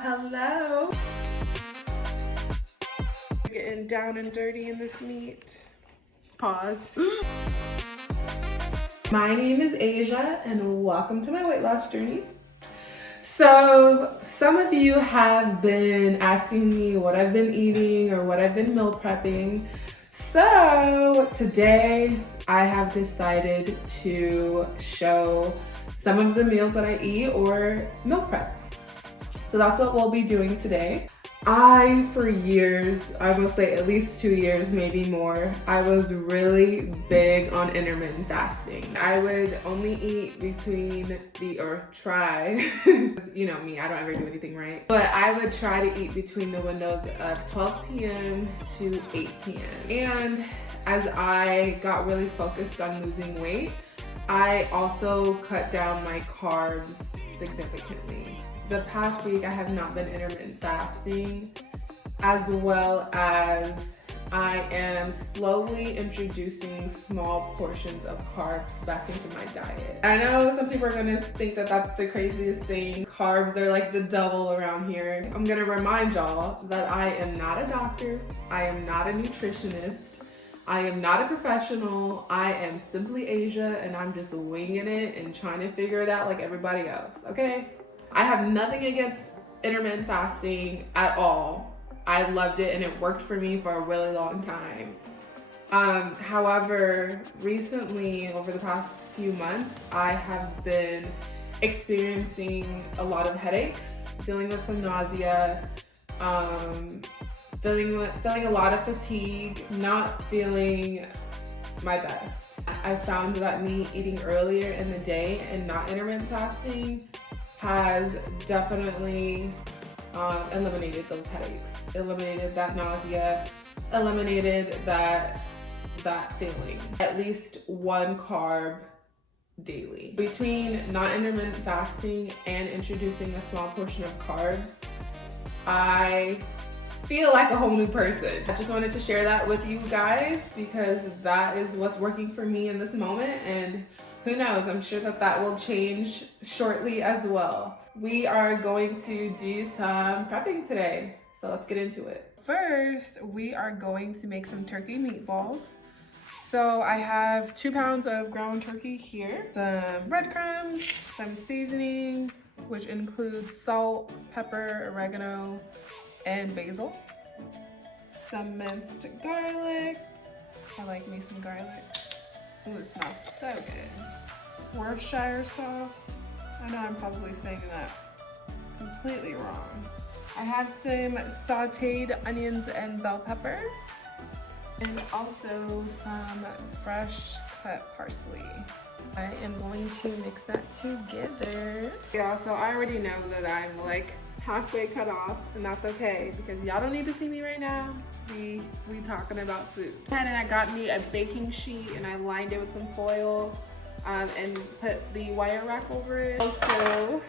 Hello. Getting down and dirty in this meat. Pause. My name is Asia and welcome to my weight loss journey. So some of you have been asking me what I've been eating or what I've been meal prepping. So today I have decided to show some of the meals that I eat or meal prep. So that's what we'll be doing today. For years, I will say at least 2 years, maybe more, I was really big on intermittent fasting. I would only eat try, you know me, I don't ever do anything right. But I would try to eat between the windows of 12 p.m. to 8 p.m. And as I got really focused on losing weight, I also cut down my carbs significantly. The past week I have not been intermittent fasting, as well as I am slowly introducing small portions of carbs back into my diet. I know some people are gonna think that that's the craziest thing. Carbs are like the devil around here. I'm gonna remind y'all that I am not a doctor, I am not a nutritionist, I am not a professional, I am simply Asia and I'm just winging it and trying to figure it out like everybody else, okay? I have nothing against intermittent fasting at all. I loved it and it worked for me for a really long time. However, recently, over the past few months, I have been experiencing a lot of headaches, dealing with some nausea, feeling a lot of fatigue, not feeling my best. I found that me eating earlier in the day and not intermittent fasting has definitely eliminated those headaches, eliminated that nausea, eliminated that feeling. At least one carb daily. Between not intermittent fasting and introducing a small portion of carbs, I feel like a whole new person. I just wanted to share that with you guys because that is what's working for me in this moment, and who knows, I'm sure that will change shortly as well. We are going to do some prepping today, so let's get into it. First, we are going to make some turkey meatballs. So I have 2 pounds of ground turkey here, some breadcrumbs, some seasoning, which includes salt, pepper, oregano, and basil. Some minced garlic. I like me some garlic. Ooh, it smells so good. Worcestershire sauce. I know I'm probably saying that completely wrong. I have some sauteed onions and bell peppers, and also some fresh cut parsley. I am going to mix that together. Yeah, so I already know that I'm like halfway cut off, and that's okay because y'all don't need to see me right now. We talking about food. And I got me a baking sheet and I lined it with some foil and put the wire rack over it. Also,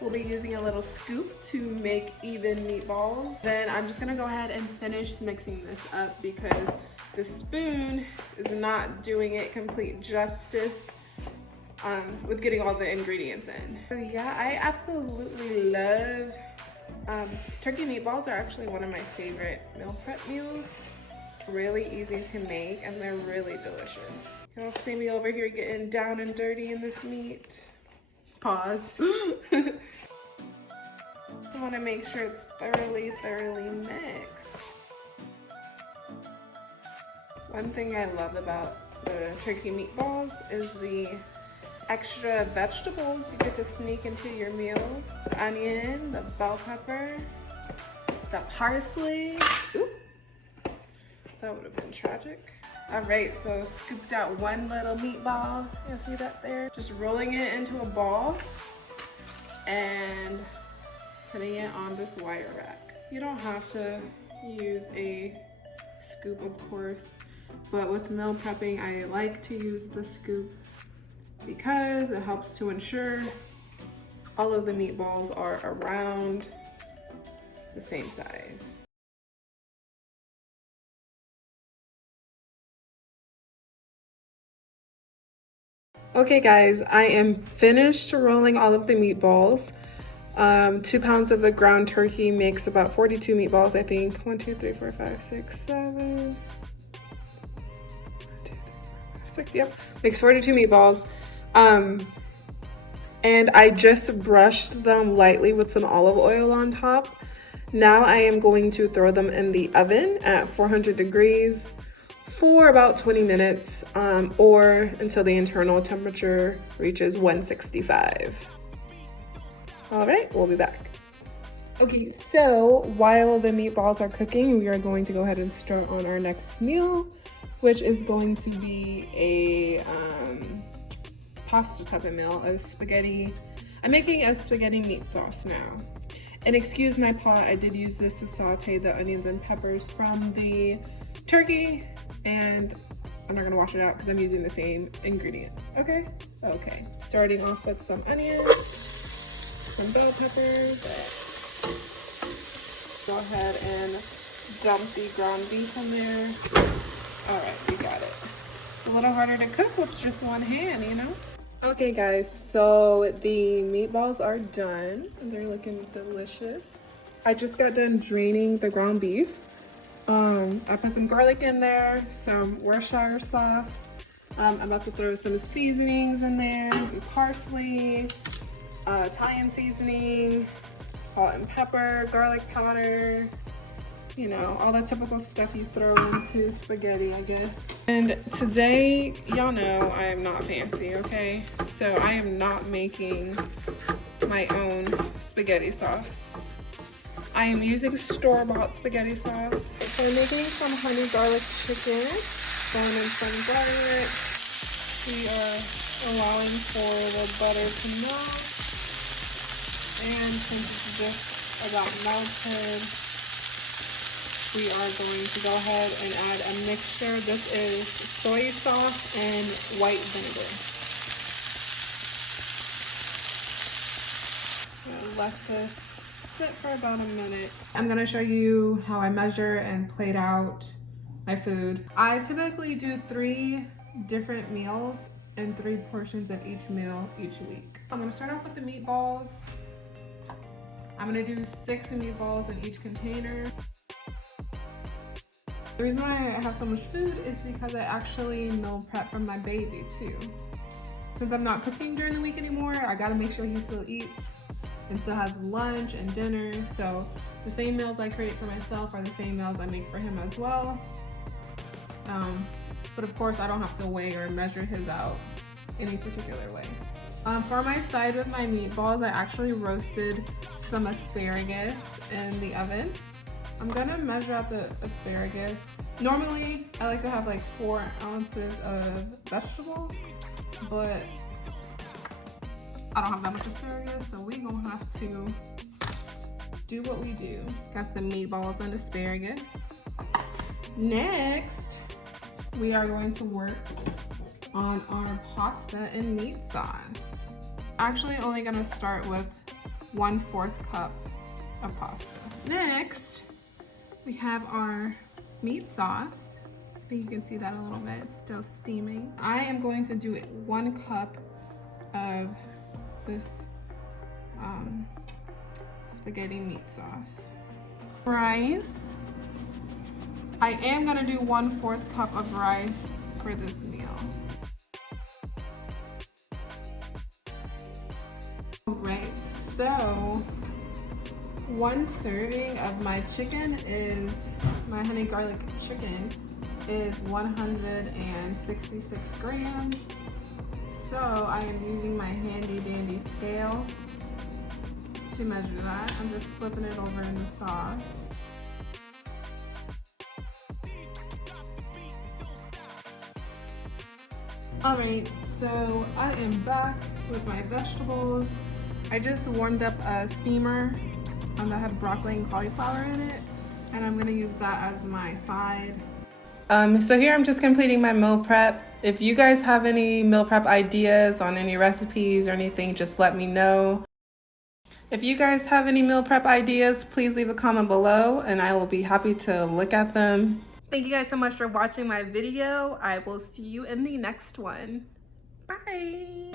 we'll be using a little scoop to make even meatballs. Then I'm just gonna go ahead and finish mixing this up because the spoon is not doing it complete justice with getting all the ingredients in. So yeah, I absolutely love turkey meatballs. Are actually one of my favorite meal prep meals. Really easy to make and they're really delicious. Y'all see me over here getting down and dirty in this meat. Pause. I want to make sure it's thoroughly mixed. One thing I love about the turkey meatballs is the extra vegetables you get to sneak into your meals. The onion, the bell pepper, the parsley. Oop, that would have been tragic. All right, so scooped out one little meatball. You see that there? Just rolling it into a ball and putting it on this wire rack. You don't have to use a scoop, of course, but with meal prepping, I like to use the scoop because it helps to ensure all of the meatballs are around the same size. Okay guys, I am finished rolling all of the meatballs. 2 pounds of the ground turkey makes about 42 meatballs, I think. 1, 2, 3, 4, 5, 6, 7. 1, 2, 3, 4, 5, 6. Yep, makes 42 meatballs. And I just brushed them lightly with some olive oil on top. Now I am going to throw them in the oven at 400 degrees for about 20 minutes, or until the internal temperature reaches 165. All right, we'll be back. Okay, so while the meatballs are cooking, we are going to go ahead and start on our next meal, which is going to be a pasta type of meal, a spaghetti. I'm making a spaghetti meat sauce now. And excuse my pot, I did use this to saute the onions and peppers from the turkey, and I'm not gonna wash it out because I'm using the same ingredients, okay? Okay, starting off with some onions, some bell peppers. Go ahead and dump the ground beef in there. All right, we got it. It's a little harder to cook with just one hand, you know? Okay guys, so the meatballs are done and they're looking delicious. I just got done draining the ground beef. I put some garlic in there, some Worcestershire sauce. I'm about to throw some seasonings in there, some parsley, Italian seasoning, salt and pepper, garlic powder, you know, all the typical stuff you throw into spaghetti, I guess. And today, y'all know I am not fancy, okay? So I am not making my own spaghetti sauce. I am using store-bought spaghetti sauce. So I'm making some honey garlic chicken, throwing in some garlic. We are allowing for the butter to melt. And since it's just about melted, we are going to go ahead and add a mixture. This is soy sauce and white vinegar. I'll let this sit for about a minute. I'm gonna show you how I measure and plate out my food. I typically do 3 different meals and 3 portions of each meal each week. I'm gonna start off with the meatballs. I'm gonna do 6 meatballs in each container. The reason why I have so much food is because I actually meal prep for my baby too. Since I'm not cooking during the week anymore, I gotta make sure he still eats and still has lunch and dinner. So the same meals I create for myself are the same meals I make for him as well. But of course I don't have to weigh or measure his out any particular way. For my side with my meatballs, I actually roasted some asparagus in the oven. I'm gonna measure out the asparagus. Normally, I like to have like 4 ounces of vegetables, but I don't have that much asparagus, so we gonna have to do what we do. Got some meatballs and asparagus. Next, we are going to work on our pasta and meat sauce. Actually, only gonna start with 1/4 cup of pasta. Next, we have our meat sauce. I think you can see that a little bit, it's still steaming. I am going to do 1 cup of this spaghetti meat sauce. Rice. I am gonna do 1/4 cup of rice for this meal. Alright, so 1 serving of my chicken is, my honey garlic chicken is 166 grams. So I am using my handy dandy scale to measure that. I'm just flipping it over in the sauce. Alright, so I am back with my vegetables. I just warmed up a steamer that had broccoli and cauliflower in it, and I'm gonna use that as my side. So here I'm just completing my meal prep. If you guys have any meal prep ideas on any recipes or anything, just let me know. If you guys have any meal prep ideas, please leave a comment below and I will be happy to look at them. Thank you guys so much for watching my video. I will see you in the next one. Bye.